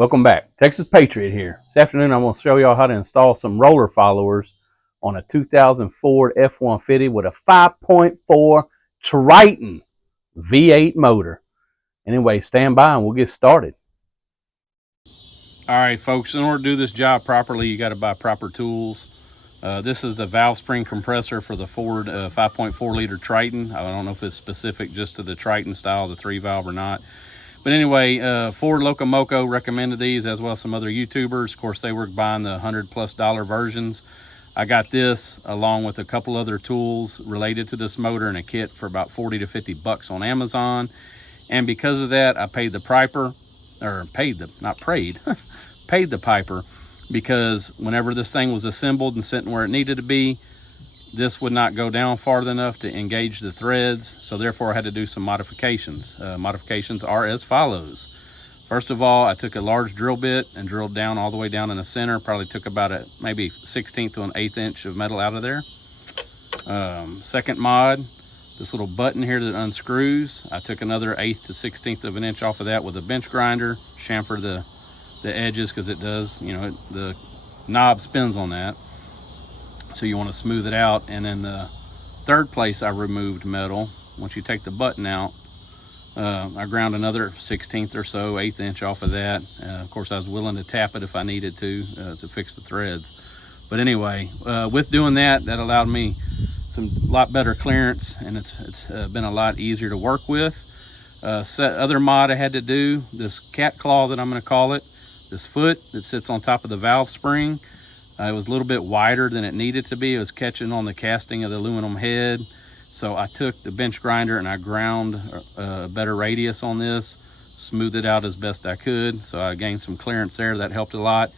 Welcome back. Texas Patriot here. This afternoon I'm going to show y'all how to install some roller followers on a 2004 F-150 with a 5.4 Triton V8 motor. Anyway, stand by and we'll get started. All right, folks, in order to do this job properly, you got to buy proper tools. This is the valve spring compressor for the Ford 5.4 liter Triton. I don't know if it's specific just to the Triton style, the 3-valve or not. But anyway, Ford Locomoco recommended these, as well as some other YouTubers. Of course, they were buying the $100+ versions. I got this along with a couple other tools related to this motor in a kit for about 40 to 50 bucks on Amazon. And because of that, I paid the piper, or paid the piper, because whenever this thing was assembled and sitting where it needed to be, this would not go down far enough to engage the threads, so therefore I had to do some modifications. Modifications are as follows. First of all, I took a large drill bit and drilled down all the way down in the center. Probably took about a maybe 1/16 to an 1/8 inch of metal out of there. Second mod, this little button here that unscrews, I took another 1/8 to 1/16 of an inch off of that with a bench grinder, chamfered the edges because it does, you know, the knob spins on that. So you want to smooth it out. And then the third place I removed metal, once you take the button out, I ground another 1/16 or so, 1/8 inch off of that. Of course, I was willing to tap it if I needed to fix the threads. But anyway, with doing that, that allowed me some lot better clearance, and it's been a lot easier to work with. Other mod I had to do, this cat claw that I'm going to call it, this foot that sits on top of the valve spring. It was a little bit wider than it needed to be. It was catching on the casting of the aluminum head. So I took the bench grinder and I ground a better radius on this, smoothed it out as best I could. So I gained some clearance there. That helped a lot.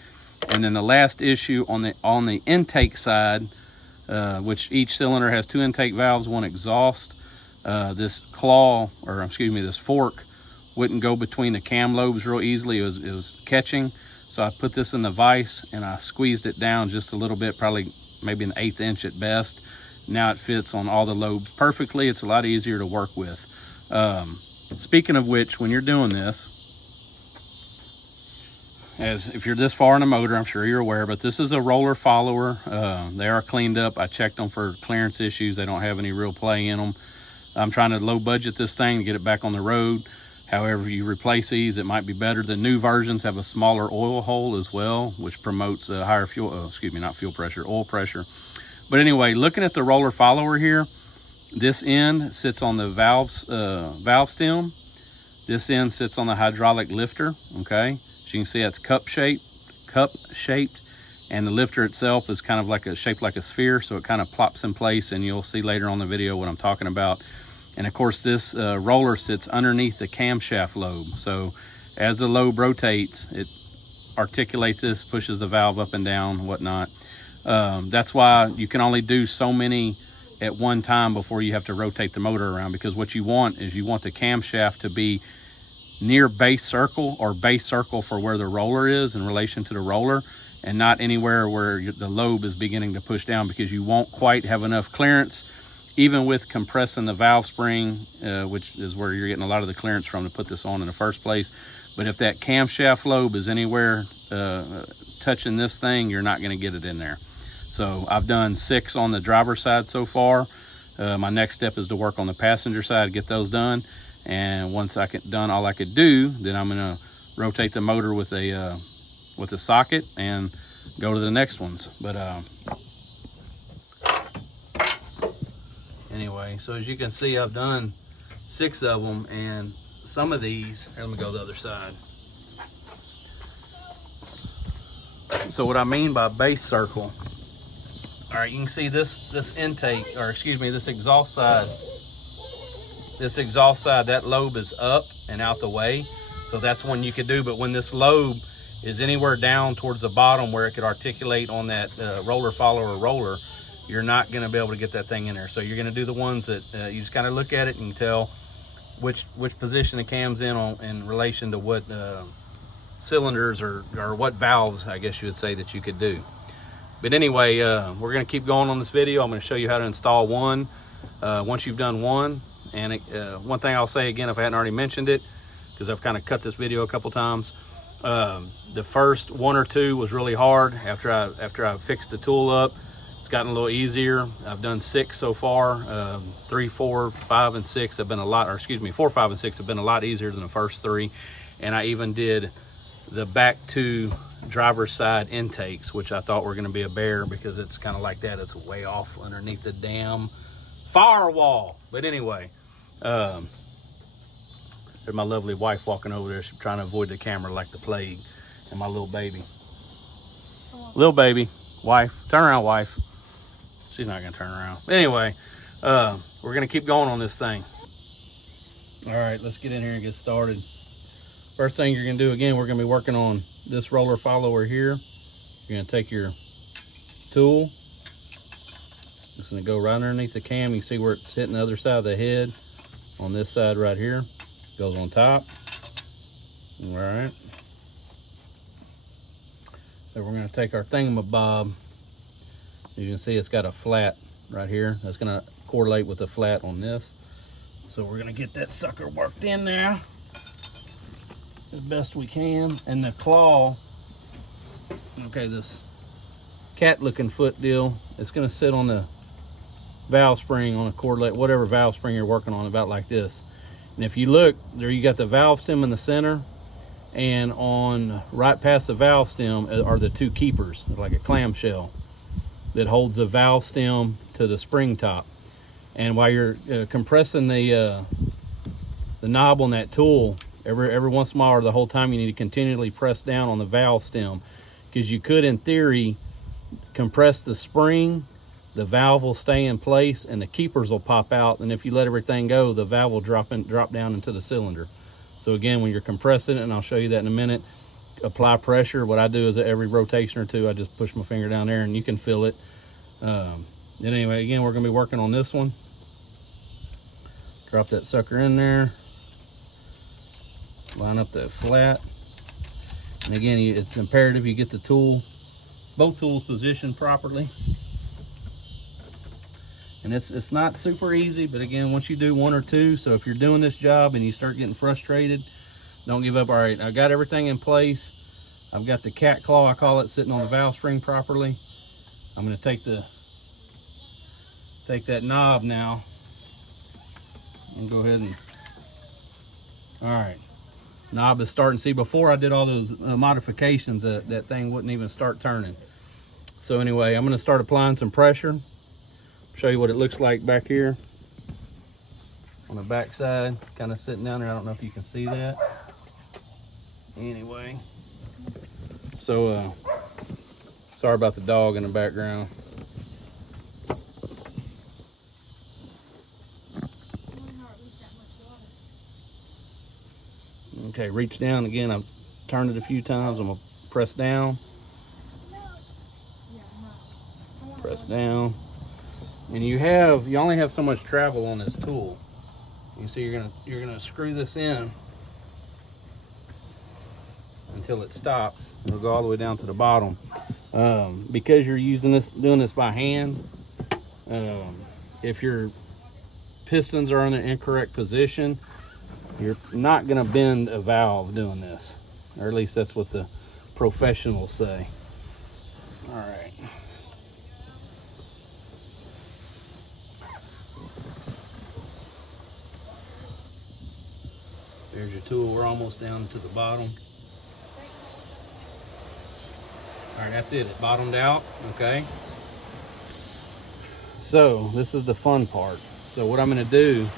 And then the last issue on the intake side, which each cylinder has 2 intake valves, 1 exhaust. This claw, or excuse me, this fork wouldn't go between the cam lobes real easily. It was catching. So I put this in the vise and I squeezed it down just a little bit, probably maybe an 1/8 inch at best. Now it fits on all the lobes perfectly. It's a lot easier to work with. Speaking of which, when you're doing this, as if you're this far in the motor, I'm sure you're aware, but this is a roller follower. They are cleaned up. I checked them for clearance issues. They don't have any real play in them. I'm trying to low budget this thing to get it back on the road. However you replace these, it might be better. The new versions have a smaller oil hole as well, which promotes higher oil pressure. But anyway, looking at the roller follower here, this end sits on the valve stem. This end sits on the hydraulic lifter, okay? As you can see, it's cup shaped, and the lifter itself is kind of shaped like a sphere, so it kind of plops in place, and you'll see later on the video what I'm talking about. And of course, this roller sits underneath the camshaft lobe. So as the lobe rotates, it articulates this, pushes the valve up and down, whatnot. That's why you can only do so many at one time before you have to rotate the motor around, because what you want is you want the camshaft to be near base circle, or base circle for where the roller is in relation to the roller, and not anywhere where the lobe is beginning to push down, because you won't quite have enough clearance, even with compressing the valve spring, which is where you're getting a lot of the clearance from to put this on in the first place. But if that camshaft lobe is anywhere touching this thing, you're not going to get it in there. So I've done 6 on the driver's side so far. My next step is to work on the passenger side, get those done. And once I get done all I could do, then I'm going to rotate the motor with a socket and go to the next ones. But anyway, so as you can see, I've done 6 of them, and some of these, here, let me go to the other side. So what I mean by base circle, all right, you can see this intake, or excuse me, this exhaust side, that lobe is up and out the way. So that's one you could do. But when this lobe is anywhere down towards the bottom where it could articulate on that roller follower roller, you're not going to be able to get that thing in there. So you're going to do the ones that you just kind of look at it and you can tell which position the cam's in relation to what cylinders or what valves, I guess you would say, that you could do. But anyway, we're going to keep going on this video. I'm going to show you how to install one. Once you've done one, and one thing I'll say again, if I hadn't already mentioned it, because I've kind of cut this video a couple times, The first one or two was really hard. After I fixed the tool up, it's gotten a little easier. I've done 6 so far. 3, 4, 5, and 6 have been a lot, or excuse me, 4, 5, and 6 have been a lot easier than the first 3. And I even did the back 2 driver's side intakes, which I thought were going to be a bear because it's kind of like that. It's way off underneath the damn firewall. But anyway, there's my lovely wife walking over there. She's trying to avoid the camera like the plague. And my little baby. Little baby. Wife. Turn around, wife. She's not going to turn around. But anyway, we're going to keep going on this thing. All right, let's get in here and get started. First thing you're going to do, again, we're going to be working on this roller follower here. You're going to take your tool. It's going to go right underneath the cam. You see where it's hitting the other side of the head on this side right here. Goes on top. All right. So we're going to take our thingamabob. You can see it's got a flat right here. That's going to correlate with the flat on this. So we're going to get that sucker worked in there as best we can. And the claw, okay, this cat looking foot deal, it's going to sit on the valve spring on a correlate, whatever valve spring you're working on, about like this. And if you look there, you got the valve stem in the center, and on right past the valve stem are the 2 keepers, like a clamshell that holds the valve stem to the spring top. And while you're compressing the knob on that tool, every once in a while or the whole time, you need to continually press down on the valve stem, because you could, in theory, compress the spring, the valve will stay in place, and the keepers will pop out. And if you let everything go, the valve will drop down into the cylinder. So again, when you're compressing it, and I'll show you that in a minute, apply pressure. What I do is every rotation or 2, I just push my finger down there, and you can feel it. And anyway, again, we're going to be working on this one. Drop that sucker in there. Line up that flat. And again, it's imperative you get the tool, both tools positioned properly. And it's not super easy, but again, once you do 1 or 2, so if you're doing this job and you start getting frustrated, don't give up. All right, I got everything in place. I've got the cat claw, I call it, sitting on the valve spring properly. I'm going to take that knob now and go ahead and, all right, knob is starting. See, before I did all those modifications, that thing wouldn't even start turning. So anyway, I'm going to start applying some pressure. Show you what it looks like back here on the back side, kind of sitting down there. I don't know if you can see that. Anyway, so sorry about the dog in the background. Okay, reach down again. I've turned it a few times. I'm gonna press down, press down. And you only have so much travel on this tool. You see, you're gonna screw this in until it stops. It'll go all the way down to the bottom. Because you're doing this by hand, if your pistons are in the incorrect position, you're not gonna bend a valve doing this, or at least that's what the professionals say. All right. There's your tool. We're almost down to the bottom. All right, that's it. It bottomed out, okay? So this is the fun part. So what I'm gonna do,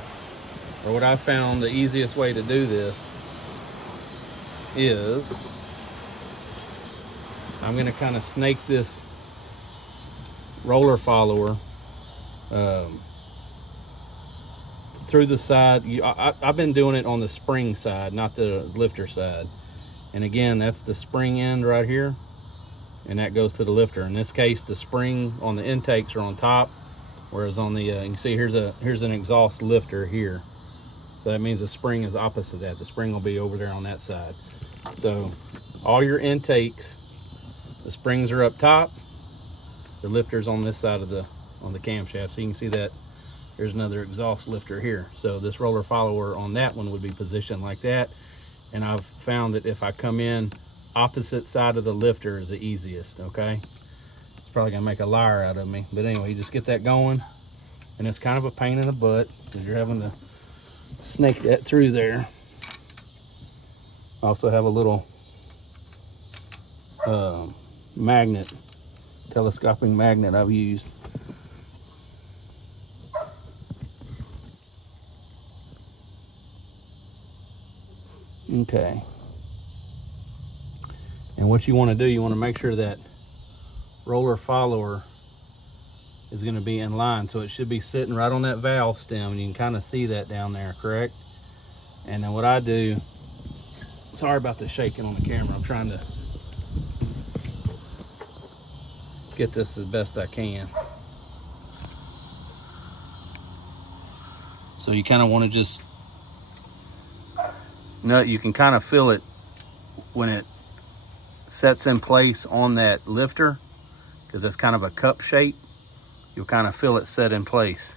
or what I found the easiest way to do this is, I'm gonna kind of snake this roller follower through the side. I've been doing it on the spring side, not the lifter side. And again, that's the spring end right here, and that goes to the lifter. In this case, the spring on the intakes are on top, whereas on the you can see here's an exhaust lifter here. So that means the spring is opposite that. The spring will be over there on that side. So all your intakes, the springs are up top, the lifter's on this side of the camshaft. So you can see that there's another exhaust lifter here. So this roller follower on that one would be positioned like that. And I've found that if I come in opposite side of the lifter is the easiest, okay? It's probably gonna make a liar out of me. But anyway, you just get that going, and it's kind of a pain in the butt because you're having to snake that through there. Also have a little magnet, telescoping magnet I've used. Okay. And what you want to do, you want to make sure that roller follower is going to be in line. So it should be sitting right on that valve stem, and you can kind of see that down there, correct? And then what I do, sorry about the shaking on the camera, I'm trying to get this as best I can. So you kind of want to just, you can kind of feel it when it sets in place on that lifter, because it's kind of a cup shape. You'll kind of feel it set in place.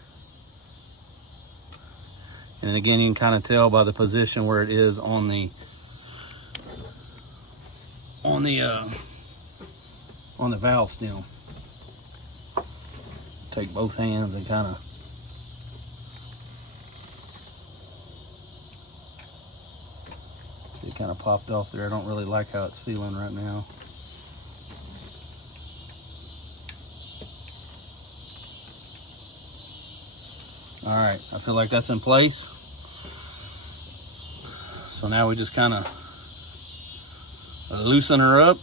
And again, you can kind of tell by the position where it is on the valve stem. Take both hands and kind of it kind of popped off there. I don't really like how it's feeling right now. All right, I feel like that's in place. So now we just kind of loosen her up.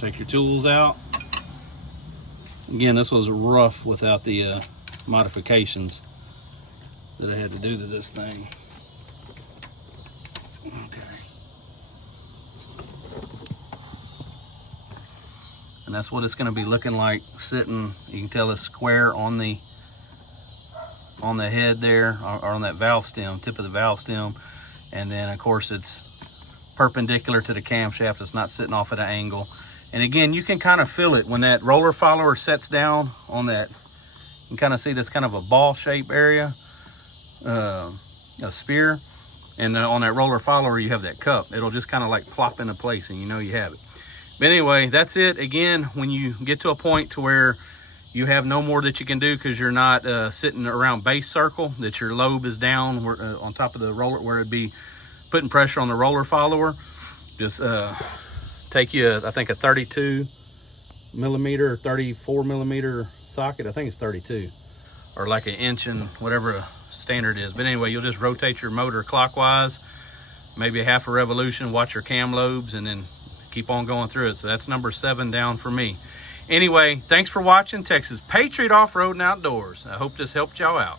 Take your tools out. Again, this was rough without the modifications that I had to do to this thing. Okay. And that's what it's going to be looking like sitting. You can tell it's square on the head there, or on that valve stem, tip of the valve stem. And then of course it's perpendicular to the camshaft. It's not sitting off at an angle. And again, you can kind of feel it when that roller follower sets down on that. You can kind of see that's kind of a ball shape area, a spear. And on that roller follower, you have that cup. It'll just kind of like plop into place, and you know you have it. But anyway, that's it. Again, when you get to a point to where you have no more that you can do because you're not sitting around base circle, that your lobe is down on top of the roller where it'd be putting pressure on the roller follower, just take you, I think, a 32 millimeter or 34 millimeter socket. I think it's 32, or like an inch and whatever standard is. But anyway, you'll just rotate your motor clockwise, maybe a half a revolution, watch your cam lobes, and then keep on going through it. So that's number 7 down for me. Anyway, thanks for watching Texas Patriot Off-Road and Outdoors. I hope this helped y'all out.